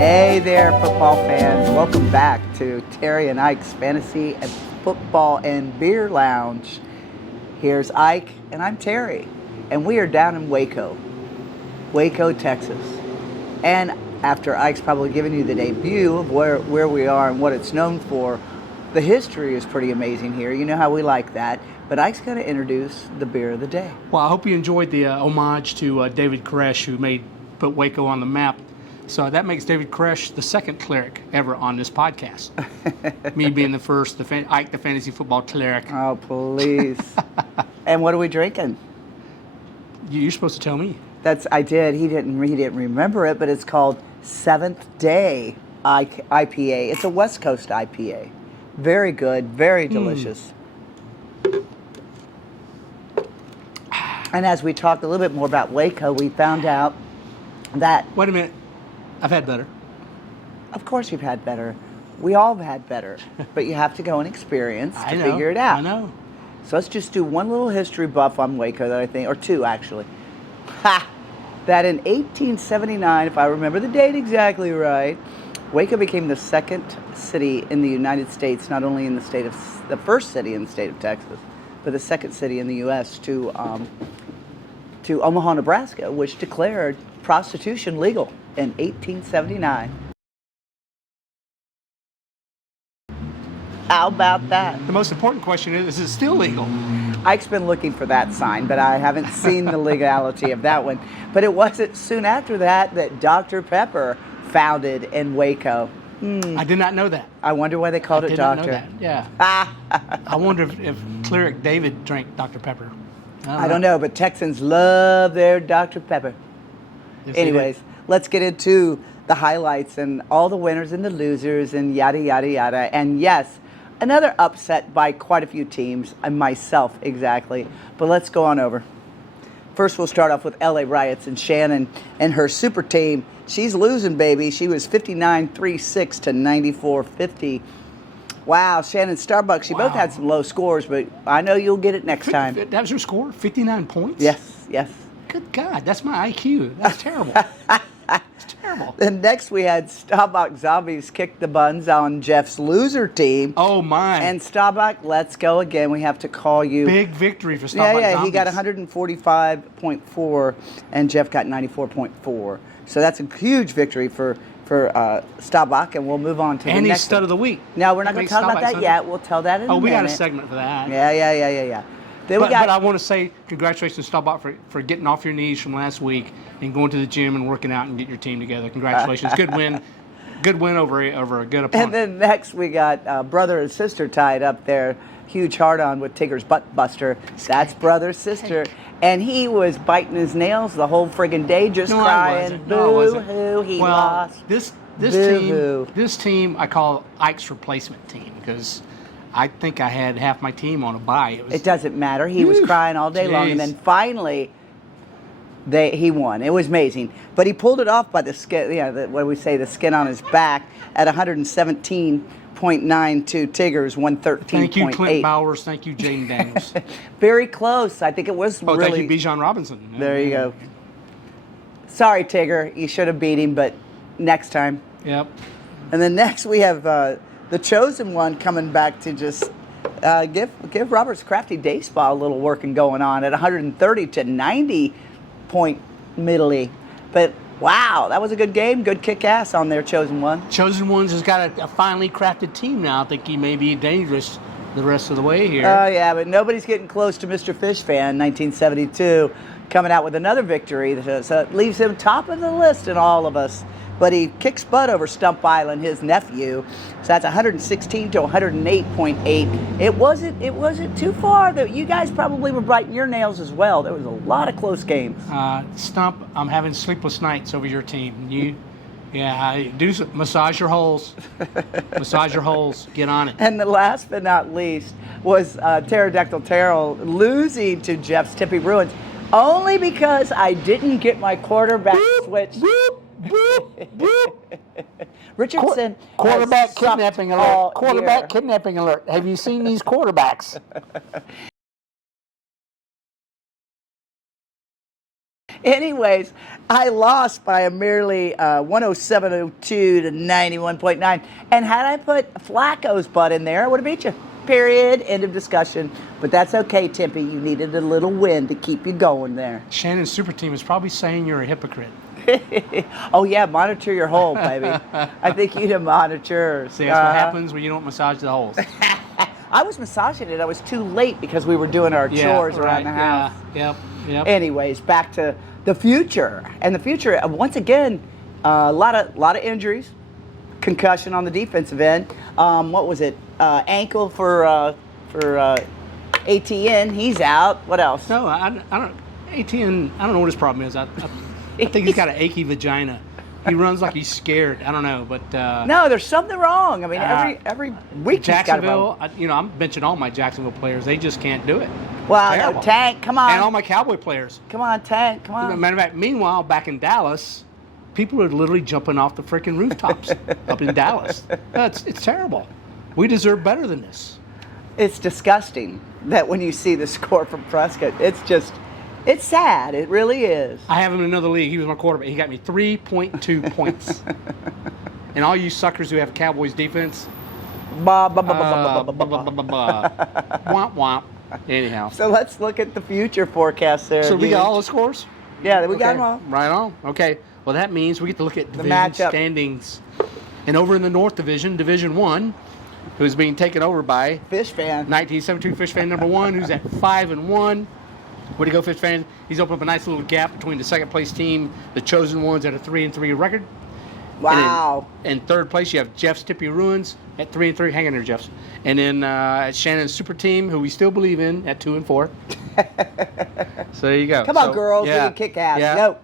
Hey there, football fans. Welcome back to Terry and Ike's Fantasy and Football and Beer Lounge. Here's Ike, and I'm Terry, and we are down in Waco, Texas. And after Ike's probably given you the debut of where we are and what it's known for, the history is pretty amazing here. You know how we like that. But Ike's going to introduce the beer of the day. Well, I hope you enjoyed the homage to David Koresh, who put Waco on the map. So that makes David Koresh the second cleric ever on this podcast. Me being the first, Ike the fantasy football cleric. Oh, please. And what are we drinking? You're supposed to tell me. I did. He didn't remember it, but it's called Seventh Day IPA. It's a West Coast IPA. Very good, very delicious. And as we talked a little bit more about Waco, we found out that... Wait a minute. I've had better. Of course you've had better. We all have had better. But you have to go and experience to figure it out. I know. So let's just do one little history buff on Waco that I think, or two actually. That in 1879, if I remember the date exactly right, Waco became the second city in the United States, not only in the first city in the state of Texas, but the second city in the U.S. to Omaha, Nebraska, which declared prostitution legal in 1879. How about that? The most important question is it still legal? Ike's been looking for that sign, but I haven't seen the legality of that one. But it wasn't soon after that Dr. Pepper founded in Waco. I did not know that. I wonder why they called it Dr. I did not know that, yeah. I wonder if cleric David drank Dr. Pepper. I don't know, but Texans love their Dr. Pepper. Yes, anyways, let's get into the highlights and all the winners and the losers and yada, yada, yada. And yes, another upset by quite a few teams, and myself exactly. But let's go on over. First, we'll start off with LA Riots and Shannon and her super team. She's losing, baby. She was 59-36 to 94-50. Wow, Shannon Starbucks, you both had some low scores, but I know you'll get it next time. That was your score? 59 points? Yes. Good God, that's my IQ. That's terrible. It's terrible. Then next we had Staubach Zombies kick the buns on Jeff's loser team. Oh, my. And Staubach, let's go again. We have to call you. Big victory for Staubach Zombies. He got 145.4 and Jeff got 94.4. So that's a huge victory for Staubach, and we'll move on to the next. And he's stud of the week. No, we're not going to talk about that yet. We'll tell that in a minute. Oh, we got a segment for that. Yeah. But I want to say congratulations, Staubach, for getting off your knees from last week and going to the gym and working out and get your team together. Congratulations. Good win. Good win over a good opponent. And then next we got brother and sister tied up there. Huge hard-on with Tigger's butt buster. That's brother, sister. And he was biting his nails the whole friggin' day, just crying. Boo-hoo, he lost. This team I call Ike's replacement team because I think I had half my team on a bye. It doesn't matter. He was crying all day long, and then finally he won. It was amazing. But he pulled it off by the skin, the skin on his back at 117.92 Tigers, 113.8. Thank you, Clint Bowers. Thank you, Jaden Daniels. Very close. I think it was really... thank you, Bijan Robinson. There you go. Sorry, Tigger. You should have beat him, but next time. Yep. And then next we have the chosen one coming back to just give Robert's Crafty Day Spa a little working going on at 130 to 90 point middly. But wow, that was a good game. Good kick ass on their chosen one. Chosen one's has got a finely crafted team now. I think he may be dangerous the rest of the way here. Oh yeah, but nobody's getting close to Mr. Fish Fan 1972 coming out with another victory. So it leaves him top of the list in all of us. But he kicks butt over Stump Island, his nephew. So that's 116 to 108.8. It wasn't too far. You guys probably were biting your nails as well. There was a lot of close games. Stump, I'm having sleepless nights over your team. Massage your holes. Massage your holes. Get on it. And the last but not least was Pterodactyl Terrell losing to Jeff's Tippy Bruins only because I didn't get my quarterback switch. Richardson. Quarterback kidnapping alert. Quarterback kidnapping alert. Have you seen these quarterbacks? Anyways, I lost by a merely 107.02 to 91.9. And had I put Flacco's butt in there, I would have beat you. Period. End of discussion. But that's okay, Tempe. You needed a little win to keep you going there. Shannon's super team is probably saying you're a hypocrite. Oh, yeah. Monitor your hole, baby. I think you need to monitor. See, that's what happens when you don't massage the holes. I was massaging it. I was too late because we were doing our chores around the house. Yeah. Yep. Anyways, back to the future. And the future, once again, a lot of injuries, concussion on the defensive end. What was it? Ankle for ATN. He's out. What else? No, I don't. ATN. I don't know what his problem is. I think he's got an achy vagina. He runs like he's scared. I don't know, but no, there's something wrong. I mean, every week Jacksonville. I'm benching all my Jacksonville players. They just can't do it. Well, no, Tank, come on. And all my Cowboy players. Come on, Tank, come on. Matter of fact, meanwhile, back in Dallas, people are literally jumping off the freaking rooftops up in Dallas. It's terrible. We deserve better than this. It's disgusting that when you see the score from Prescott, it's sad. It really is. I have him in another league. He was my quarterback. He got me 3.2 points. And all you suckers who have Cowboys defense, womp womp. Anyhow. So let's look at the future forecast there. So we got all the scores? Yeah, we got them all. Right on. Okay. Well, that means we get to look at division matchup standings. And over in the North Division, Division 1, who's being taken over by Fish Fan. 1972 Fish Fan number 1, who's at 5-1. Way to go, Fish Fan. He's opened up a nice little gap between the second place team, the Chosen Ones, at a 3-3 record. Wow. In third place, you have Jeff's Tippy Ruins at 3-3. Hang in there, Jeff's. And then at Shannon's super team, who we still believe in, at 2-4. So there you go. Come on, girls. We can kick ass. Yeah. Go.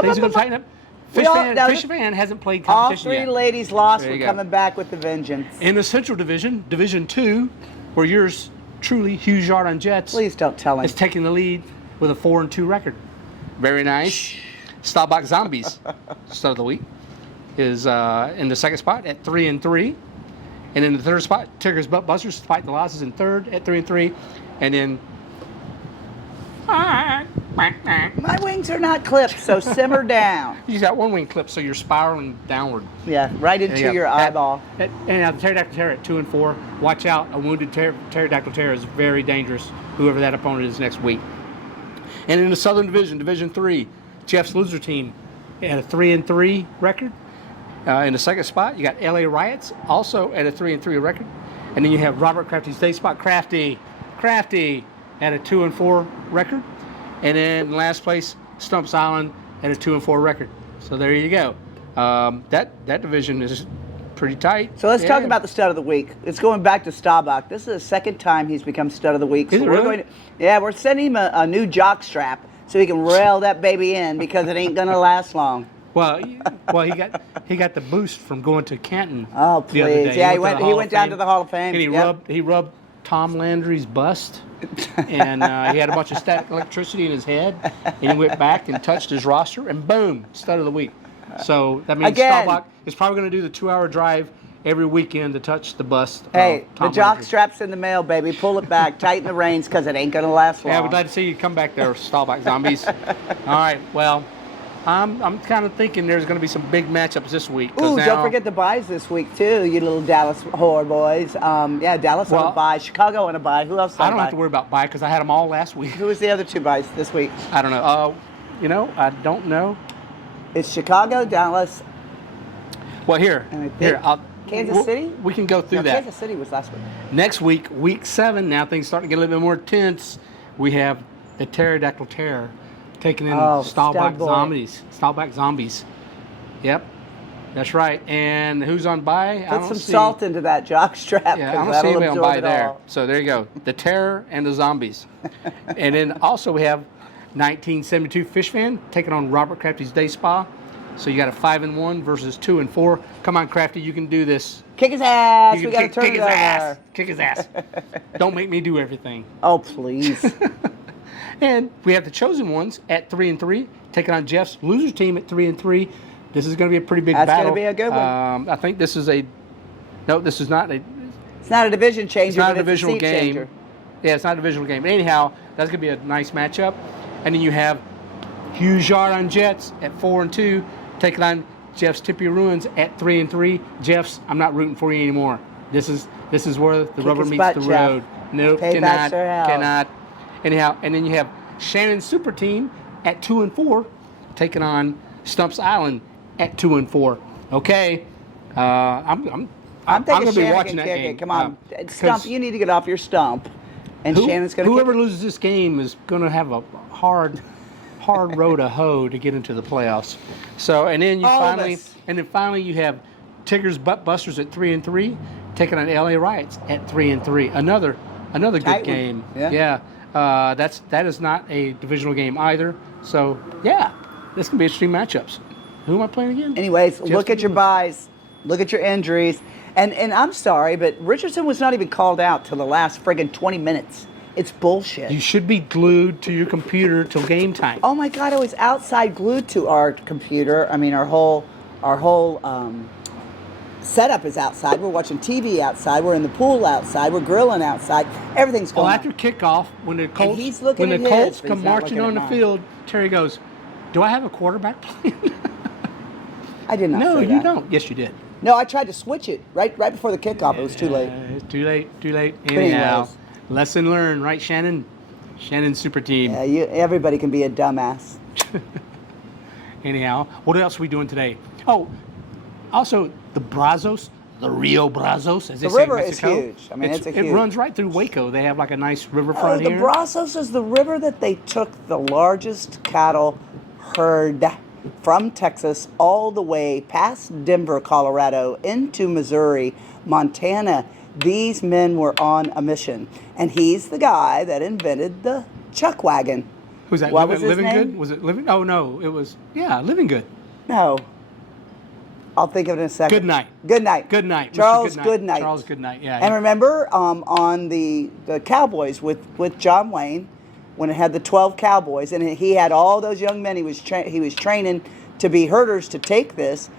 Things are going to tighten up. Fish Fan hasn't played competition all yet. three ladies lost. There you We're go. coming back with the vengeance. In the Central Division, Division 2, where yours truly, Hughes Yard Jets, Please don't tell him. is taking the lead with a 4-2 record. Very nice. Staubach Zombies, start of the week, is in the second spot at 3-3. And in the third spot, Tigger's Butt Busters fight the losses in third at 3-3. And then My wings are not clipped, so simmer down. you got one wing clip, so you're spiraling downward. Yeah, right into your eyeball. And now the Pterodactyl Terror at 2-4. Watch out, a wounded Pterodactyl Terror is very dangerous, whoever that opponent is next week. And in the Southern Division, Division 3, Jeff's loser team had a 3-3 record. In the second spot, you got LA Riots, also at a 3-3 record. And then you have Robert Crafty's day spot, Crafty at a 2-4 record. And then in last place, Stumps Island at a 2-4 record. So there you go. That division is pretty tight. So let's talk about the stud of the week. It's going back to Staubach. This is the second time he's become stud of the week. So Is it we're really? we're sending him a new jock strap so he can rail that baby in because it ain't gonna last long. Well, he got the boost from going to Canton. Oh, the other please. day. Yeah, he went down to the Hall of Fame. And he rubbed Tom Landry's bust, and he had a bunch of static electricity in his head, and he went back and touched his roster, and boom, stud of the week. So that means Again. Staubach is probably going to do the 2-hour drive every weekend to touch the bust. Hey, Tom the jock Landry. strap's in the mail, baby. Pull it back, tighten the reins, because it ain't gonna last long. Yeah, we'd glad to see you come back there, Staubach Zombies. All right, well, I'm kind of thinking there's going to be some big matchups this week. Ooh, don't forget the buys this week too, you little Dallas whore boys. Dallas on a buy, Chicago on a buy. Who else on I a don't buy? have to worry about buy because I had them all last week. Who was the other two buys this week? I don't know. I don't know. It's Chicago, Dallas, Well, here, and I think Kansas City? We can go through No, that. Kansas City was last week. Next week, week 7, now things starting to get a little bit more tense. We have the Pterodactyl Terror taking in Staubach Stud Boy. Zombies. Staubach Zombies. Yep, that's right. And who's on bye? Put some salt into that jock strap. Yeah, I 'cause don't see that'll anybody on absorb bye it there. all. So there you go. The Terror and the Zombies. And then also we have 1972 Fish Fan taking on Robert Crafty's Day Spa. So you got a 5-1 versus 2-4. Come on, Crafty, you can do this. Kick his ass. You We can got to turn kick it his over. ass. Kick his ass. Don't make me do everything. Oh, please. And we have the Chosen Ones at 3-3, taking on Jeff's loser team at 3-3. This is going to be a pretty big That's battle. gonna be a good one. I think this is It's not a division changer, it's not but a divisional it's a seat game. changer. Yeah, it's not a divisional game. But anyhow, that's gonna be a nice matchup. And then you have Hughes Yard on Jets at 4-2, taking on Jeff's Tippy Ruins at 3-3. Jeff's, I'm not rooting for you anymore. This is where the rubber his meets butt, the Jeff. road. Nope, Payback's for hell. cannot. Anyhow, and then you have Shannon's Super Team at 2-4, taking on Stumps Island at 2-4. Okay, I'm thinking gonna be Shannon watching can that kick game. it. Come on, 'Cause Stump, you need to get off your stump. And Shannon's going to whoever loses this game is going to have a hard row to hoe to get into the playoffs. So, and then finally you have Tigger's Butt Busters at 3-3, taking on LA Riots at 3-3. Another good Tight one. game. Yeah. That is not a divisional game either. So yeah, this can be interesting matchups. Who am I playing again? Anyways, look Justin at your buys, look at your injuries. And I'm sorry, but Richardson was not even called out till the last friggin' 20 minutes. It's bullshit. You should be glued to your computer till game time. Oh my God, I was outside glued to our computer. I mean, our whole setup is outside. We're watching TV outside. We're in the pool outside. We're grilling outside. Everything's going Well, on. after kickoff, when the Colts, he's looking when the at his, Colts but come he's not marching looking on the at mine. field, Terry goes, "Do I have a quarterback plan?" I did not No, say you that. don't. Yes, you did. No, I tried to switch it right before the kickoff. It was too late. Too late. Anyhow, anyways. lesson learned, right, Shannon? Shannon's Super Team. Yeah, everybody can be a dumbass. Anyhow, what else are we doing today? Oh, also the Brazos, the Rio Brazos, as they The say in river is Mexico. huge. I mean, it's a it huge- runs right through Waco. They have like a nice Oh, riverfront the here. Brazos is the river that they took the largest cattle herd from Texas all the way past Denver, Colorado, into Missouri, Montana. These men were on a mission. And he's the guy that invented the chuck wagon. Who's that? What was his Living name? Good? Was it Living? Oh no, it was Living Good. No. I'll think of it in a second. Good night. Good night. Good night. Mr. Charles Goodnight. Goodnight. Charles Goodnight. Yeah. And remember on the Cowboys with John Wayne, when it had the 12 Cowboys, and he had all those young men he was training to be herders to take this,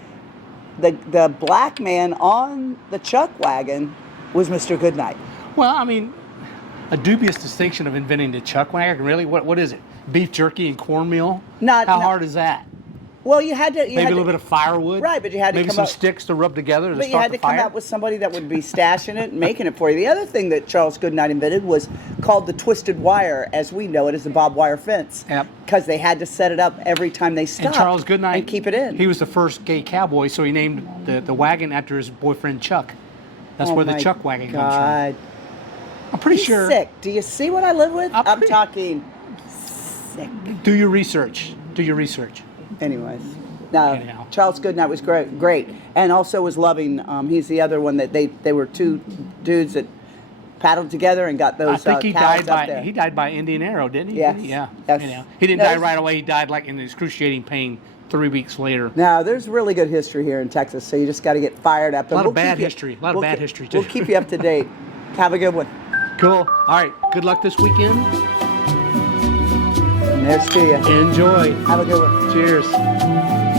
the black man on the chuck wagon was Mr. Goodnight. Well, I mean, a dubious distinction of inventing the chuck wagon. Really, what is it? Beef jerky and cornmeal? How hard is that? Well, you had to. Maybe a little bit of firewood. Right, but you had to maybe come some up- sticks to rub together to But you start had the to come fire. up with somebody that would be stashing it and making it for you. The other thing that Charles Goodnight invented was called the twisted wire, as we know it as the barbed wire fence. Yep. Because they had to set it up every time they stopped. And Charles Goodnight, and keep it in. He was the first gay cowboy, so he named the wagon after his boyfriend Chuck. That's where the chuck wagon comes God. from. I'm pretty He's sure. sick. Do you see what I live with? I'm I'm pretty- talking sick. Do your research. Anyways. No, Anyhow. Charles Goodnight was great. And also was loving. He's the other one that they were two dudes that paddled together and got those I think cows up there. he died by Indian arrow, didn't he? Yes. Yeah. Yes. Anyhow, he didn't No, die it's- right away. He died like in excruciating pain 3 weeks later. Now, there's really good history here in Texas, so you just got to get fired up. A lot of We'll bad keep you- history. A lot of bad history, too. We'll keep you up to date. Have a good one. Cool. All right. Good luck this weekend. And there's to you. Enjoy. Have a good one. Cheers.